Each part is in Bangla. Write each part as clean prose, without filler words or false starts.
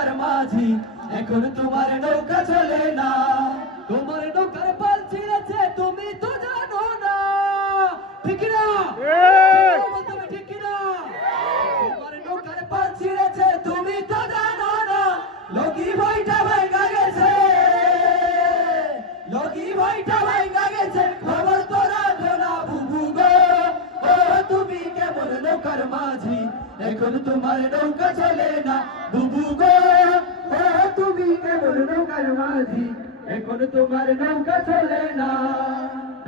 নৌকার মাঝি, এখন তোমার নৌকা চলে না। তোমার নৌকার পাল ছিঁড়েছে তুমি তো জানো না, ঠিক না? তুমি ঠিক না? তোমার নৌকার পাল ছিঁড়েছে তুমি তো জানো না। লগি ভাইটা ভাইগা গেছে, লগি ভাইটা ভাইগা গেছে, খবর তো রাখো না বুবু গো। ও তুমি কেমন নৌকার মাঝি, এখন তোমার নৌকা চলে না বুবু গো। ও তুমি কেমন নৌকার মাঝি, এখন তোমার নৌকা চলে না।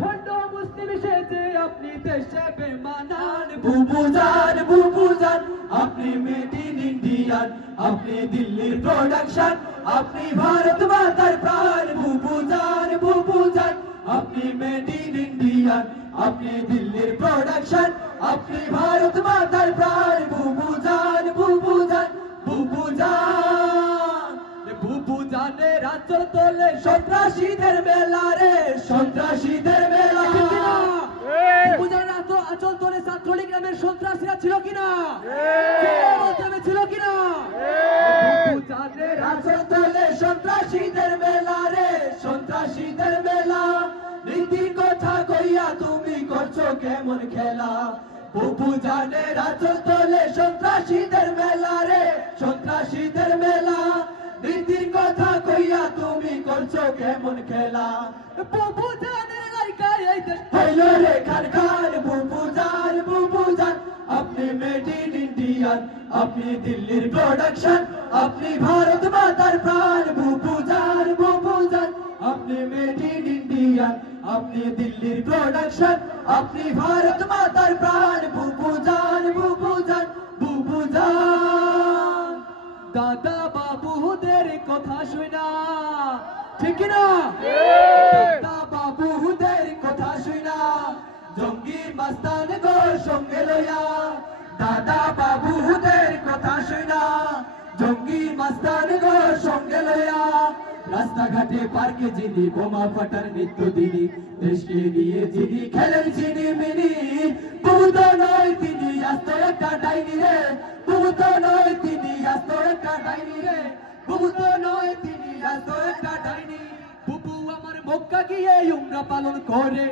খন্ড মুসলিম সেজে আপনি দেশে বেমানান বুবু জান, বুবু জান আপনি মেড ইন ইন্ডিয়ান, আপনি দিল্লির প্রোডাকশন, আপনি ভারত মাতার প্রাণ বুবু জান, বুবু জান আপনি মেড ইন ইন্ডিয়ান, আপনি দিল্লির প্রোডাকশন, আপনি ভারত মাতার প্রাণ বুবু জান, বুবু জান, বুবু জান। বুবু জানের আঁচল তোলে সন্ত্রাসীদের মেলা রে, সন্ত্রাসীদের মেলা। বুবু জানের আঁচল তোলে ছাত্রলীগ নামের সন্ত্রাসীরা ছিল কিনা, ছিল কিনা? বুবু জানের আঁচল তোলে সন্ত্রাসীদের মেলা রে, সন্ত্রাসীদের মেলা। নীতি কথা কইয়া তুমি করছো কেমন খেলা, বুবু জানের আঁচল তোলে সন্ত্রাসীদের মেলা রে, সন্ত্রাসীদের মেলা। নীতির কথা কইয়া তুমি করছো কেমন খেলা, বুবু জানের লাইকায় এই দেশ হইল রে খান খান বুবু জান, বুবু জান আপনি মেড ইন ইন্ডিয়ান, আপনি দিল্লির প্রোডাকশন, আপনি ভারত মাতার প্রাণ বুবু জান, বুবু জান আপনি মেড ইন ইন্ডিয়ান, আপনি দিল্লির প্রোডাকশন, আপনি ভারত মাতার প্রাণ বুবু জান, বুবু জান, বুবু জান। দাদা বাবুদের কথা শুনা, ঠিক না? দাদা বাবুদের কথা শুনা, জঙ্গি মাস্তান গো সঙ্গে লইয়া। দাদা বাবুদের কথা শুনা, জঙ্গি মাস্তান গো সঙ্গে লইয়া। রাস্তাঘাটে পার্কে যিনি বোমা ফাটার নিত্য দিনই, দেশকে নিয়ে যিনি খেলেন চিনি মিনি, বুবু তো নয় তিনি আস্ত একটা ডাইনি রে, বুবু তো নয় তিনি আস্ত একটা ডাইনি রে, বুবু তো নয় তিনি আস্ত একটা ডাইনি। বুবু আমার মক্কা গিয়ে উমরা পালন করে,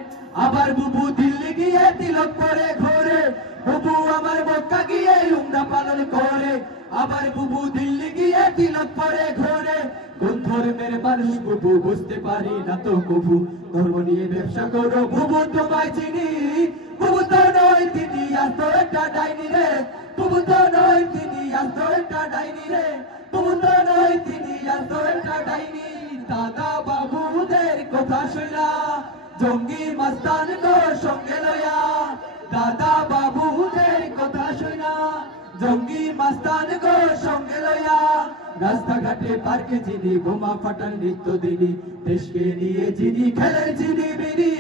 আবার বুবু দিল্লি গিয়ে তিলক পরে ঘোরে। বুবু আমার মক্কা গিয়ে উমরা পালন করে, আবার বুবু দিল্লি গিয়ে তিলক পরে ঘোরে। কোন ধর্মের মানুষ বুবু বুঝতে পারি না তো কবু, ধর্ম নিয়ে ব্যবসা করো বুবু তোমায় চিনি। বুবু তো নয় তিনি আস্ত একটা ডাইনি রে, বুবু তো নয় তিনি আস্ত একটা ডাইনি রে, বুবু তো নয় তিনি আস্ত একটা ডাইনি। দাদা বাবুদের কথা শুনা, জঙ্গি মাস্তান গো সঙ্গে লইয়া। দাদা বাবুদের কথা শুনা, জঙ্গি মাস্তান গো সঙ্গে লইয়া। রাস্তাঘাটে পার্কে যিনি বোমা ফাটান নিত্য দিনই, দেশকে নিয়ে যিনি খেলেন চিনি মিনি,